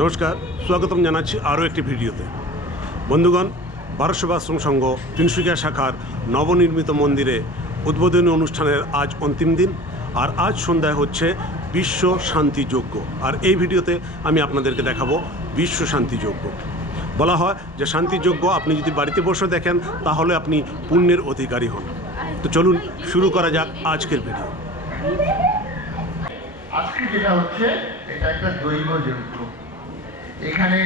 নমস্কার, স্বাগতম জানাচ্ছি আরও একটি ভিডিওতে। বন্ধুগণ, ভারত সেবাশ্রম সংঘ তিনসুকিয়া শাখার নবনির্মিত মন্দিরে উদ্বোধনী অনুষ্ঠানের আজ অন্তিম দিন। আর আজ সন্ধ্যায় হচ্ছে বিশ্ব শান্তি যজ্ঞ। আর এই ভিডিওতে আমি আপনাদেরকে দেখাবো বিশ্ব শান্তি যজ্ঞ। বলা হয় যে শান্তি যজ্ঞ আপনি যদি বাড়িতে বসে দেখেন তাহলে আপনি পুণ্যের অধিকারী হন। তো চলুন শুরু করা যাক আজকের ভিডিও। আজকে যেটা হচ্ছে এটা একটা দৈব যজ্ঞ। এখানে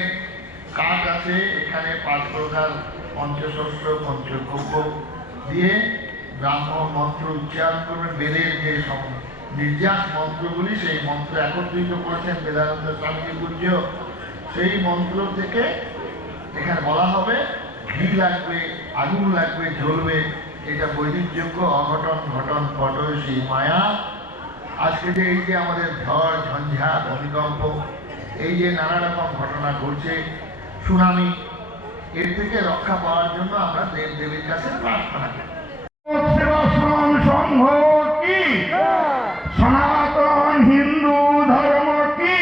কাঠ আছে, এখানে 5 প্রকার পঞ্চশস্ত্র পঞ্চগব্য দিয়ে ব্রাহ্মণ মন্ত্র উচ্চারণ করবেন। বেদের যে নির্যাস মন্ত্রগুলি সেই মন্ত্র একত্রিত করেছেন বেদান্ত স্বামী পূজ্য। সেই মন্ত্র থেকে এখানে বলা হবে ঘি লাগবে, আগুন লাগবে, জ্বলবে। এটা বৈদিক যজ্ঞ। অঘটন ঘটন পটয়সী মায়া। আজকে যে এই যে আমাদের ঝড় ঝঞ্ঝা ভূমিকম্প, এই যে নানা রকম ঘটনা ঘটছে, সুনামি, এর থেকে রক্ষা পাওয়ার জন্য আমরা দেব দেবীর কাছে প্রার্থনা করি। সেবাশ্রম সংঘ কি, সনাতন হিন্দু ধর্ম কি।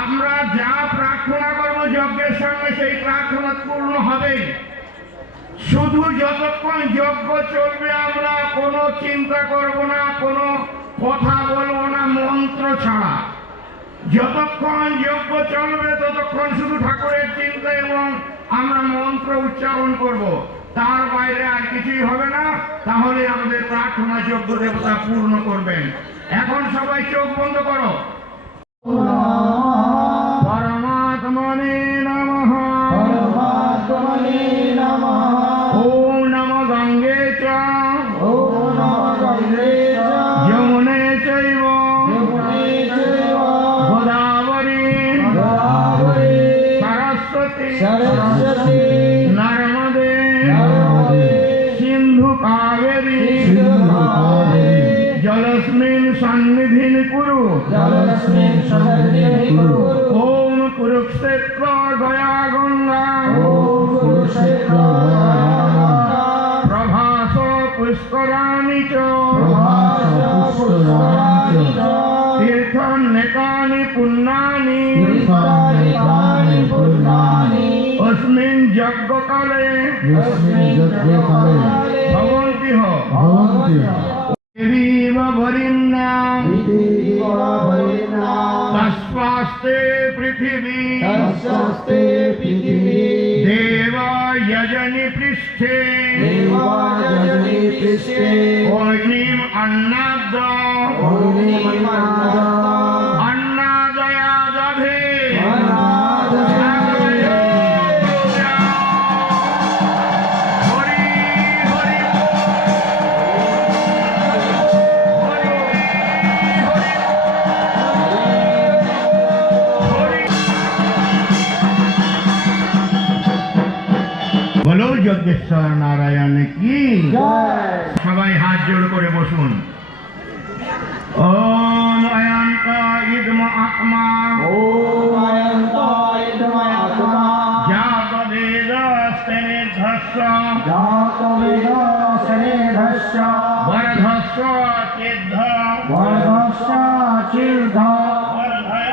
আমরা যা প্রার্থনা করবো যজ্ঞের সঙ্গে সেই প্রার্থনা পূর্ণ হবে। শুধু যতক্ষণ যজ্ঞ চলবে আমরা কোনো চিন্তা করব না, কোনো কথা বলবো না মন্ত্র ছাড়া। যতক্ষণ যজ্ঞ চলবে ততক্ষণ শুধু ঠাকুরের চিন্তা এবং আমরা মন্ত্র উচ্চারণ করব। তার বাইরে আর কিছুই হবে না। তাহলে আমাদের প্রার্থনা যজ্ঞ দেবতা পূর্ণ করবেন। এখন সবাই চোখ বন্ধ করো। পরমাত্মনে নমঃ। পরমাত্মনে নমঃ। ওম নমো গঙ্গে চ। ওম নমো গঙ্গে চ। যমুনে চৈব। যমুনে চৈব। গোদাবরী। গোদাবরী। সরস্বতী। সরস্বতী। নর্মদে। নর্মদে। সিন্ধু কাবেরী। সিন্ধু কাবেরী। জলস্মিন সন্নিধিং কুরু। জলস্মিন সন্নিধিং কুরু। ওম কুরুক্ষেত্র গয়া গঙ্গা। ওম কুরুক্ষেত্র গয়া গঙ্গা। প্রভাস পুষ্করাণি চ। প্রভাস পুষ্করাণি চ। তীর্থনেকানি পুণ্যানি। তীর্থনেকানি পুণ্যানি। অস্মিন যজ্ঞকালে। অস্মিন যজ্ঞকালে। ভবন্তি হ। ভবন্তি হ। দেবীব বরিণ্যা। তস্মাস্তে পৃথিবী। তস্মাস্তে পৃথিবী। দেব যজনি পৃষ্ঠে। দেব যজনি পৃষ্ঠে। অগ্নিম অন্নাদ। অগ্নিম অন্নাদ। অন্নাদয়া দধে। বলো যজ্ঞেশ্বর নারায়ণ কি। সবাই হাত জোড় করে বসুন। ওম অয়ন্ত ইদম আত্মা। ওম অয়ন্ত ইদম আত্মা। জাত বেদস্তেনির্ধস্য। জাত বেদস্তেনির্ধস্য। বর্ধস্য চিদ্ধ। বর্ধস্য চিদ্ধ। বর্ধয়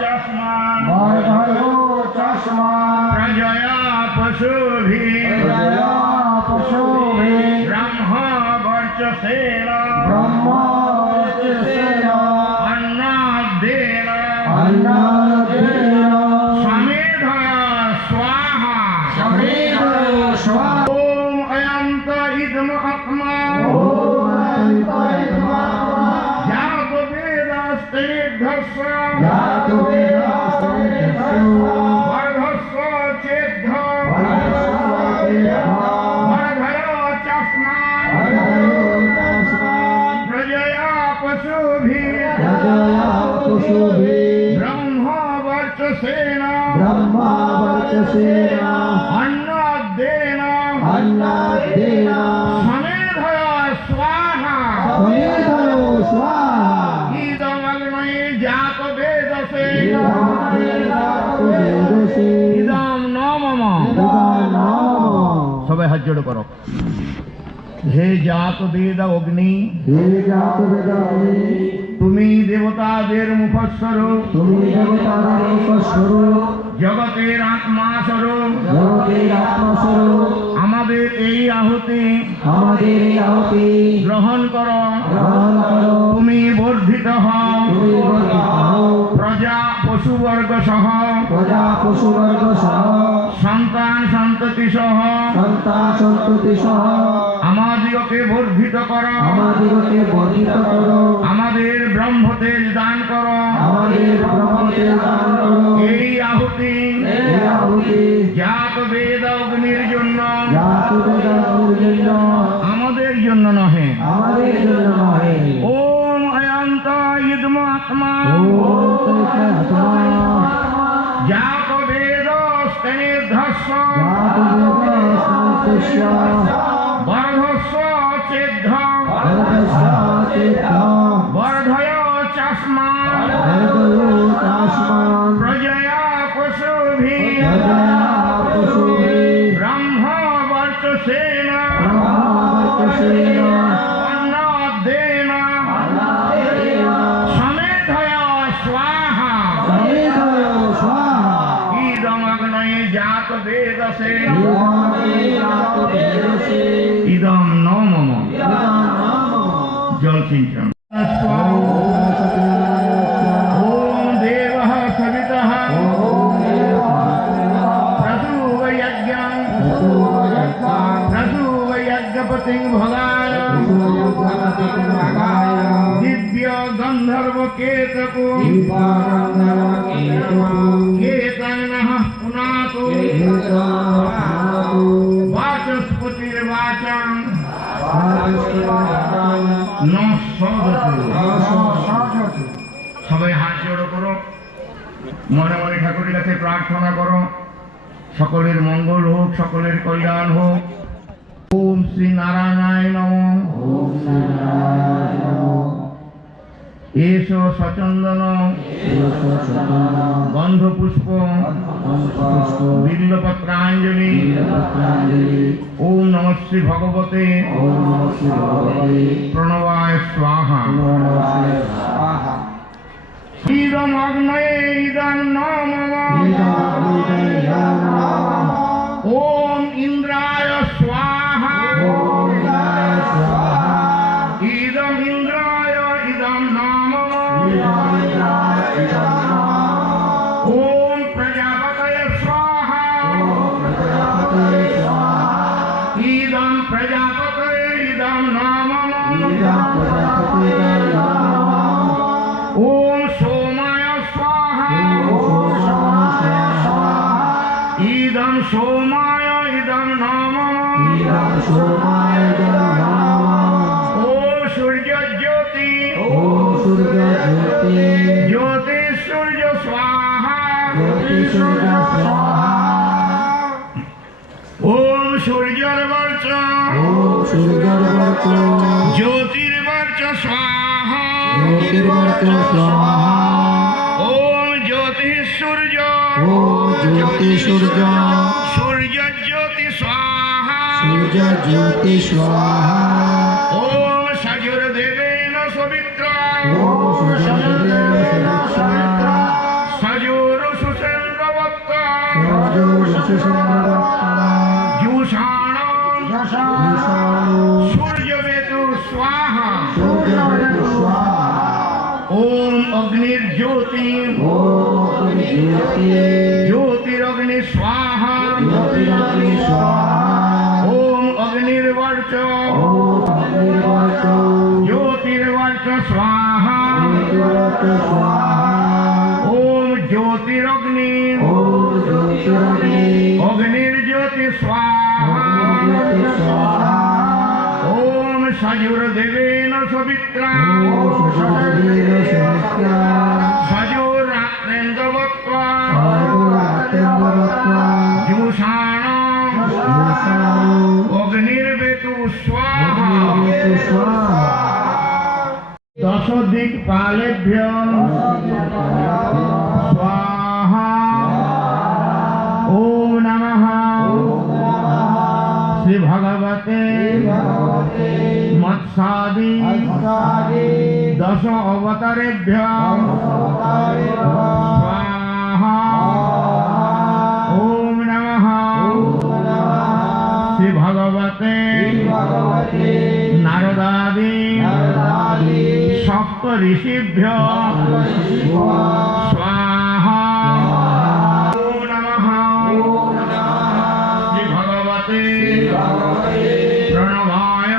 চস্মা। বর্ধয় চস্মা। প্রজয়া পশুভিঃ। প্রজয়া পশুভিঃ। ব্রহ্ম বর্চসেন। ব্রহ্ম বর্চসেন। অন্নাদ্যেন। অন্নাদ্যেন। সমেধয় স্বাহা। সমেধয় স্বাহা। ওম অয়ন্ত ইদম আত্মা। ওম অয়ন্ত ইদম আত্মা। জাত বেদস্তেনির্ধস্য। জাত বেদস্তেনির্ধস্য। अन्नाद्येन समेधय स्वाहा इदमग्नये जातवेदसे इदं न मम সবাই হাত জোড় করো হে জাত বেদ অগ্নি তুমি দেবতাদের মুখস্বরূপ জগতের আত্মা স্বরূপ আমাদের এই আহুতি গ্রহণ করো তুমি বর্ধিত হও প্রজা পশুবর্গ সহ সন্তান সন্ততি সহ আমাদিগকে বর্ধিত করো আমাদের ব্রহ্মতেজ দান করো এই আহুতি জাত বেদ অগ্নির জন্য আমাদের জন্য নহে ওম অয়ন্ত ইদম আত্মা জাত বেদ স্তনির্ধস্য বর্ধস্য চেদ্ধ বর্ধয় চাস্মান প্রজয়া পশুভি ব্রহ্ম বর্চসেন অন্নাদ্যেন সমেধয় স্বাহা ইদমগ্নয়ে জাত বেদসে ইদম ন মম জল সিঞ্চন ওম দেবঃ সবিতঃ প্রসূয়জ্ঞং প্রসূয়জ্ঞপতিং ভগায় দিব্য গন্ধর্ব কেতকো কেতনঃ পুনাতো বাচস্পতির্বাচং সবাই হাত জোড়ো করো মনে মনে ঠাকুরের কাছে প্রার্থনা করো সকলের মঙ্গল হোক সকলের কল্যাণ হোক ওম শ্রী নারায়ণায় নমঃ এসো সচন্দন গন্ধপুষ্প বিল্লপত্রাঞ্জলি ওম নমঃ শ্রী ভগবতে প্রণবায় স্বাহা ইদম অগ্নয়ে ইদম ন মম ওম ইন্দ্রায় স্বাহা ইদম ইন্দ্রায় ইদম ন মম ওম প্রজাপতয়ে স্বাহা ইদম প্রজাপতয়ে ইদম ন মম ওম সোমায় স্বাহা ইদম সোমায় ইদম ন মম ওম সূর্য জ্যোতি জ্যোতি সূর্য স্বাহা ওম সূর্যর্বর্চ জ্যোতির্বর্চ স্বাহা ওম জ্যোতি সূর্য সূর্য জ্যোতি স্বাহা ওম সজুর্দেবেন সবিত্রা সজুর সুচন্দ্রবত্ত জুষাণ সূর্যবেতু স্বাহা ওম অগ্নির্জ্যোতি জ্যোতিরগ্নি স্বাহা ওম অগ্নির্বর্চ জ্যোতির্বর্চ স্বাহা ওম জ্যোতিরগ্নি অগ্নির্জ্যোতি স্বাহা ওম সজুর্দেবেন সবিত্রা সজুরাত্রেন্দ্রবত্ত্বা दश दिक्पालेभ्यो स्वाहा। ओम नमः श्री भगवते मत्स्यादि दश अवतारेभ्यो स्वाहा। ओम नमः श्री भगवते नारदादि सप्त ऋषिभ्यो स्वाहा। ओम नमः श्री भगवते प्रणवाय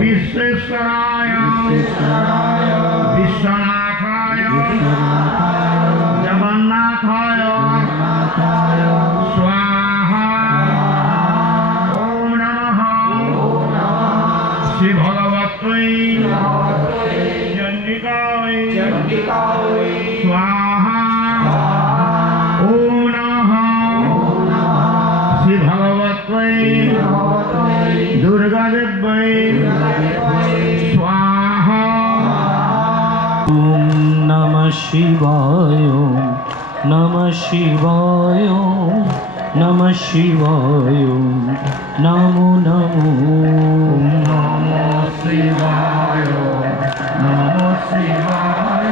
विश्वेश्वराय विश्वनाथाय जगन्नाथाय स्वाहा। ओम नमः श्री भगवते चंडिकाय स्वाहा। ओम नमः श्री भगवते दुर्गा देव्यै स्वाहा। ओम नमः शिवाय नमः शिवाय नमः शिवाय नमो नमो। नमो शिवाय नमो शिवाय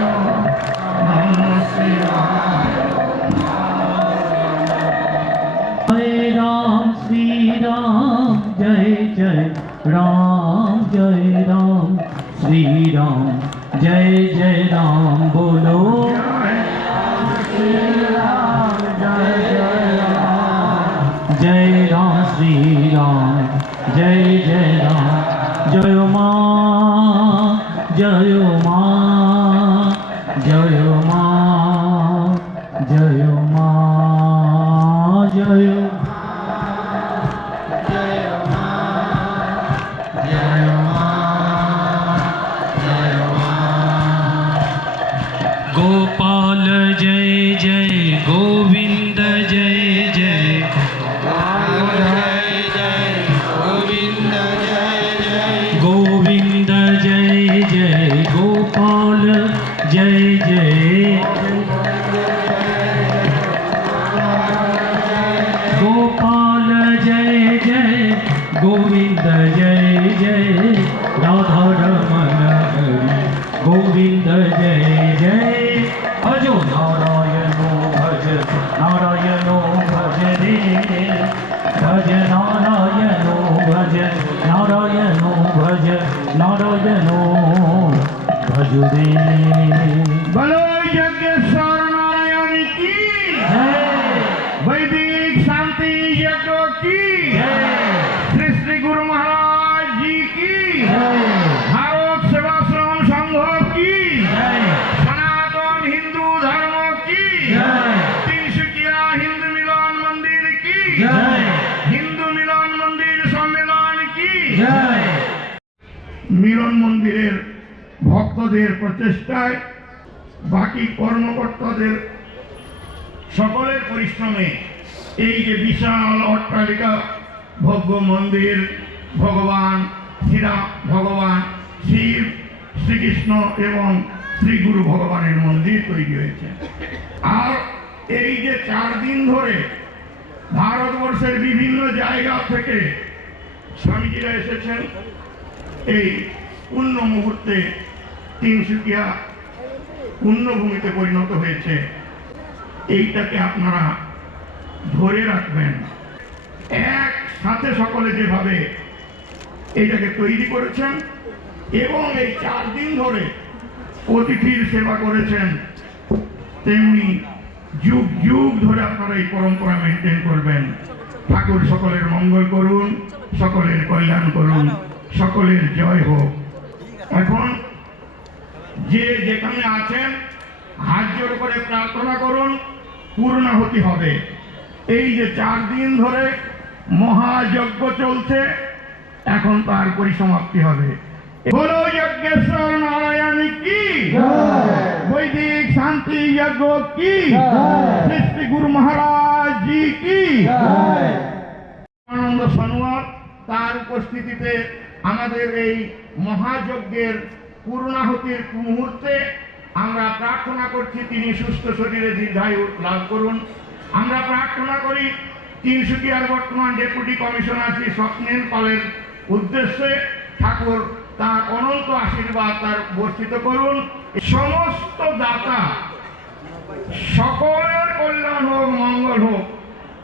नमो शिवाय। जय राम श्री राम जय जय राम जय राम श्री राम जय जय राम बोलो। जय राम श्री राम जय जय राम। जय माँ जय माँ जय माँ जय माँ जय गोपाल जय जय गोविंद जय जय गोविंद जय जय गोपाल जय जय गोपाल जय जय गोविंद जय जय राधा रमण हरि गोविंद जय जय। भजो नारायणो भज नारायणो भज रे भज नारायणो भज नारायणो भज नारायणो भज रे। बोलो यज्ञेश्वर नारायण की जय वैदिक शांति यज्ञ की श्री श्री गुरु महाराज जी की भारत सेवाश्रम संघ की सनातन हिंदू धर्म की तिनसुकिया हिंदू मिलन मंदिर की हिंदू मिलन मंदिर सम्मेलन की। মিলন মন্দিরের ভক্তদের প্রচেষ্টায় বাকি কর্মকর্তাদের সকলের পরিশ্রমে এই যে বিশাল অট্টালিকা ভব্য মন্দির ভগবান শ্রীরাম ভগবান শিব শ্রীকৃষ্ণ এবং শ্রী গুরু ভগবানের মন্দির তৈরি হয়েছে। আর এই যে 4 দিন ধরে ভারতবর্ষের বিভিন্ন জায়গা থেকে স্বামীজিরা এসেছেন এই পূর্ণ মুহূর্তে তিনসুকিয়া পুণ্যভূমিতে পরিণত হয়েছে। এইটাকে আপনারা ধরে রাখবেন। একসাথে সকলে যেভাবে এইটাকে তৈরি করেছেন এবং এই 4 দিন ধরে অতিথির সেবা করেছেন, তেমনি যুগ যুগ ধরে আপনারা এই পরম্পরা মেনটেন করবেন। ঠাকুর সকলের মঙ্গল করুন, সকলের কল্যাণ করুন, সকলের জয় হোক। এখন যে যেখানে আছেন হাত জোড় করে প্রার্থনা করুন, পূর্ণাহুতি হবে। এই যে 4 দিন ধরে মহাযজ্ঞ চলছে, এখন তার পরিসমাপ্তি হবে। बोलो यज्ञेश्वर नारायण की वैदिक शांति यज्ञ की श्री गुरु महाराज जी की आनंद सनोয়ার তার উপস্থিতিতে আমাদের এই মহাযজ্ঞের পূর্ণাহুতির মুহূর্তে আমরা প্রার্থনা করছি তিনি সুস্থ শরীরে দীর্ঘায়ু লাভ করুন। আমরা প্রার্থনা করি তিনসুকিয়ার বর্তমান ডেপুটি কমিশনার শ্রী স্বপ্নেল পালের উদ্দেশ্যে ঠাকুর তার অনন্ত আশীর্বাদ তার বর্ষিত করুন। সমস্ত দাতা সকলের কল্যাণ হোক, মঙ্গল হোক।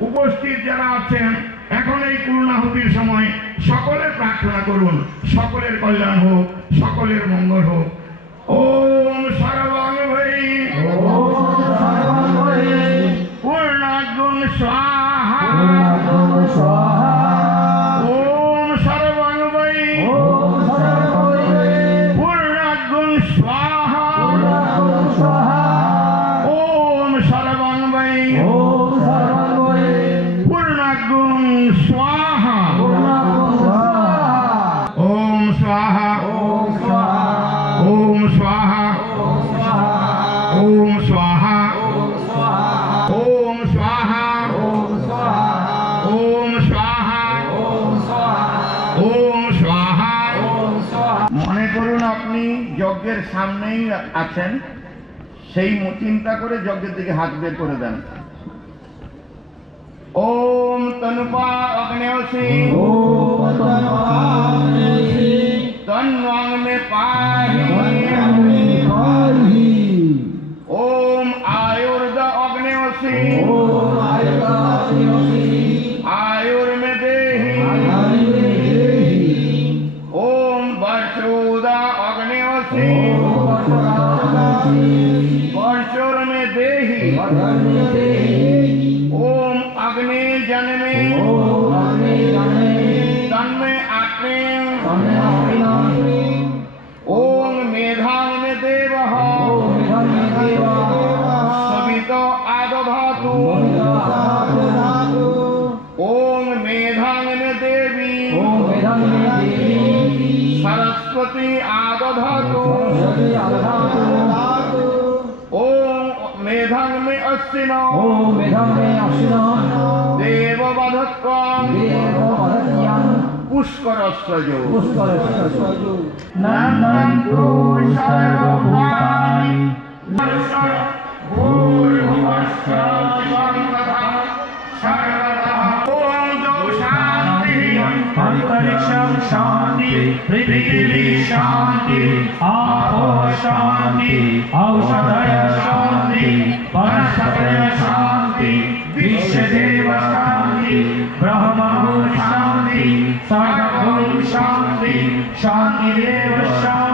উপস্থিত যারা আছেন এখন এই পূর্ণাহুতির সময় সকলের প্রার্থনা করুন, সকলের কল্যাণ হোক, সকলের মঙ্গল হোক। ওম সর্বং ভৈ পূর্ণাগুণ স্বাহা। ওম সর্বং ভৈ পূর্ণাগুণ স্বাহা। ওম সর্বং ভৈ পূর্ণাগুণ স্বাহা। ওম স্বাহা ওম স্বাহা ওম স্বাহা ওম স্বাহা ওম স্বাহা ওম স্বাহা। মনে করুন আপনি যজ্ঞের সামনেই আছেন, সেই চিন্তা করে যজ্ঞের দিকে হাত বের করে দেন। ওম তনুপা অগ্নেয়সি তন্বাং মে পাহি। ओम आयुर्द अग्नेयसी आयुर में देहि। ओम वर्षोद अग्नेयसी वर्षोर में देहि। ओम अग्नि जन्मे तन्मे आत्मे। ओम मेधां में देवः सवितो आदधातु। ओम मेधां में देवी सरस्वती आदधातु। ओम मेधां में अश्विनो देववधत्वं पुष्करस्वजो। नमन्तो सर्वभूतानि भूर्भुवस्सुः सर्वतः सर्वतः। ओम दो शांति अंतरिक्षं शांति, पृथिवी शांति, आपो शांति, औषधय शांति, वनस्पतय शांति, विश्वदेव शांति, ब्रह्मगुण शांति, सर्वगुण शांति, शांतिरेव शांति।